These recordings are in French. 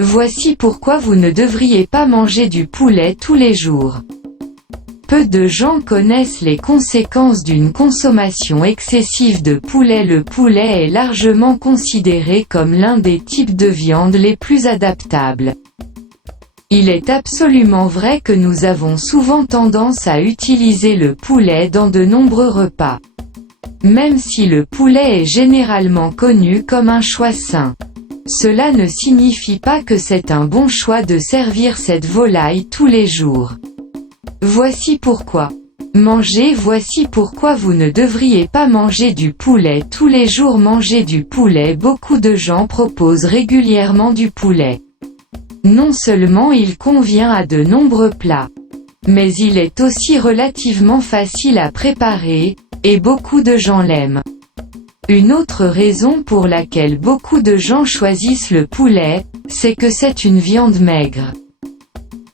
Voici pourquoi vous ne devriez pas manger du poulet tous les jours. Peu de gens connaissent les conséquences d'une consommation excessive de poulet. Le poulet est largement considéré comme l'un des types de viande les plus adaptables. Il est absolument vrai que nous avons souvent tendance à utiliser le poulet dans de nombreux repas. Même si le poulet est généralement connu comme un choix sain. Cela ne signifie pas que c'est un bon choix de servir cette volaille tous les jours. Voici pourquoi. Voici pourquoi vous ne devriez pas manger du poulet tous les jours. Manger du poulet. Beaucoup de gens proposent régulièrement du poulet. Non seulement il convient à de nombreux plats, mais il est aussi relativement facile à préparer, et beaucoup de gens l'aiment. Une autre raison pour laquelle beaucoup de gens choisissent le poulet, c'est que c'est une viande maigre.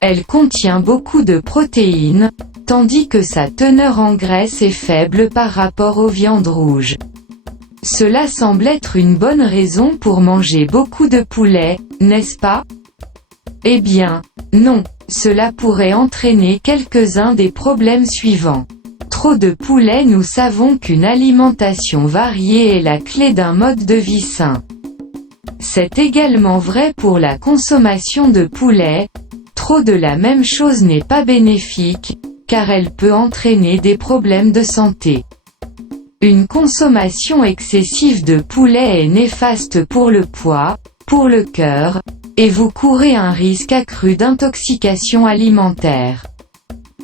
Elle contient beaucoup de protéines, tandis que sa teneur en graisse est faible par rapport aux viandes rouges. Cela semble être une bonne raison pour manger beaucoup de poulet, n'est-ce pas? Eh bien, non, cela pourrait entraîner quelques-uns des problèmes suivants. Trop de poulet. Nous savons qu'une alimentation variée est la clé d'un mode de vie sain. C'est également vrai pour la consommation de poulet. Trop de la même chose n'est pas bénéfique, car elle peut entraîner des problèmes de santé. Une consommation excessive de poulet est néfaste pour le poids, pour le cœur, et vous courez un risque accru d'intoxication alimentaire.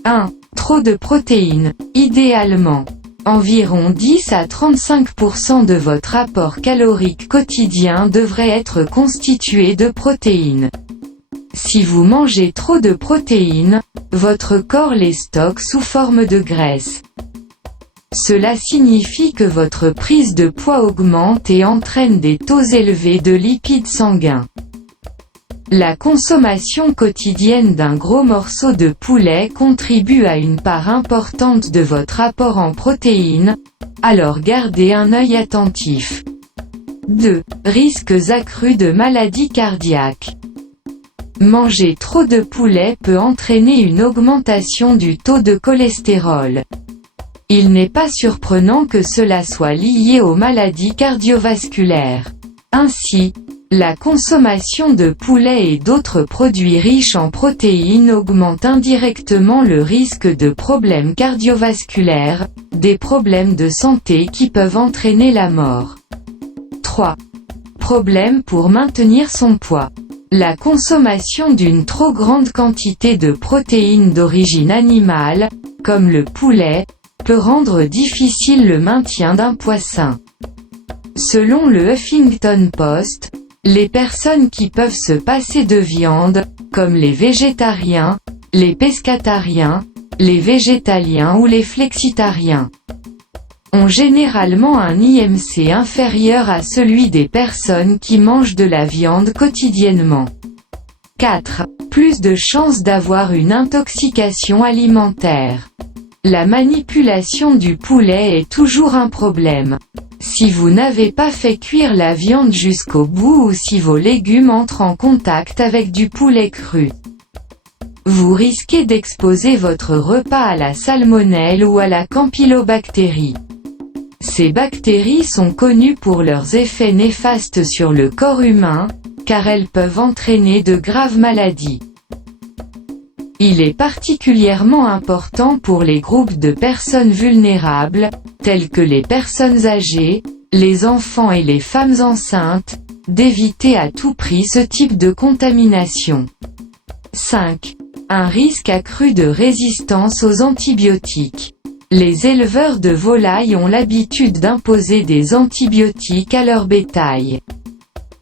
1. Trop de protéines. Idéalement, environ 10 à 35% de votre apport calorique quotidien devrait être constitué de protéines. Si vous mangez trop de protéines, votre corps les stocke sous forme de graisse. Cela signifie que votre prise de poids augmente et entraîne des taux élevés de lipides sanguins. La consommation quotidienne d'un gros morceau de poulet contribue à une part importante de votre apport en protéines, alors gardez un œil attentif. 2. Risques accrus de maladies cardiaques. Manger trop de poulet peut entraîner une augmentation du taux de cholestérol. Il n'est pas surprenant que cela soit lié aux maladies cardiovasculaires. Ainsi, la consommation de poulet et d'autres produits riches en protéines augmente indirectement le risque de problèmes cardiovasculaires, des problèmes de santé qui peuvent entraîner la mort. 3. Problème pour maintenir son poids. La consommation d'une trop grande quantité de protéines d'origine animale, comme le poulet, peut rendre difficile le maintien d'un poids sain. Selon le Huffington Post, les personnes qui peuvent se passer de viande, comme les végétariens, les pescatariens, les végétaliens ou les flexitariens, ont généralement un IMC inférieur à celui des personnes qui mangent de la viande quotidiennement. 4. Plus de chances d'avoir une intoxication alimentaire. La manipulation du poulet est toujours un problème. Si vous n'avez pas fait cuire la viande jusqu'au bout ou si vos légumes entrent en contact avec du poulet cru, vous risquez d'exposer votre repas à la salmonelle ou à la campylobactérie. Ces bactéries sont connues pour leurs effets néfastes sur le corps humain, car elles peuvent entraîner de graves maladies. Il est particulièrement important pour les groupes de personnes vulnérables, tels que les personnes âgées, les enfants et les femmes enceintes, d'éviter à tout prix ce type de contamination. 5. Un risque accru de résistance aux antibiotiques. Les éleveurs de volailles ont l'habitude d'imposer des antibiotiques à leur bétail.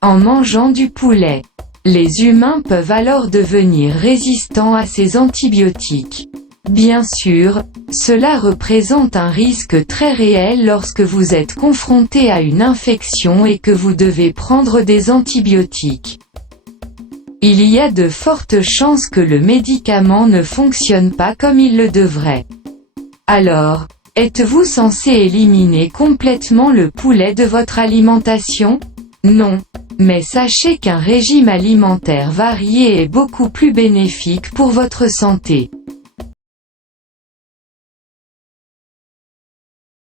En mangeant du poulet, les humains peuvent alors devenir résistants à ces antibiotiques. Bien sûr, cela représente un risque très réel lorsque vous êtes confronté à une infection et que vous devez prendre des antibiotiques. Il y a de fortes chances que le médicament ne fonctionne pas comme il le devrait. Alors, êtes-vous censé éliminer complètement le poulet de votre alimentation? Non. Mais sachez qu'un régime alimentaire varié est beaucoup plus bénéfique pour votre santé.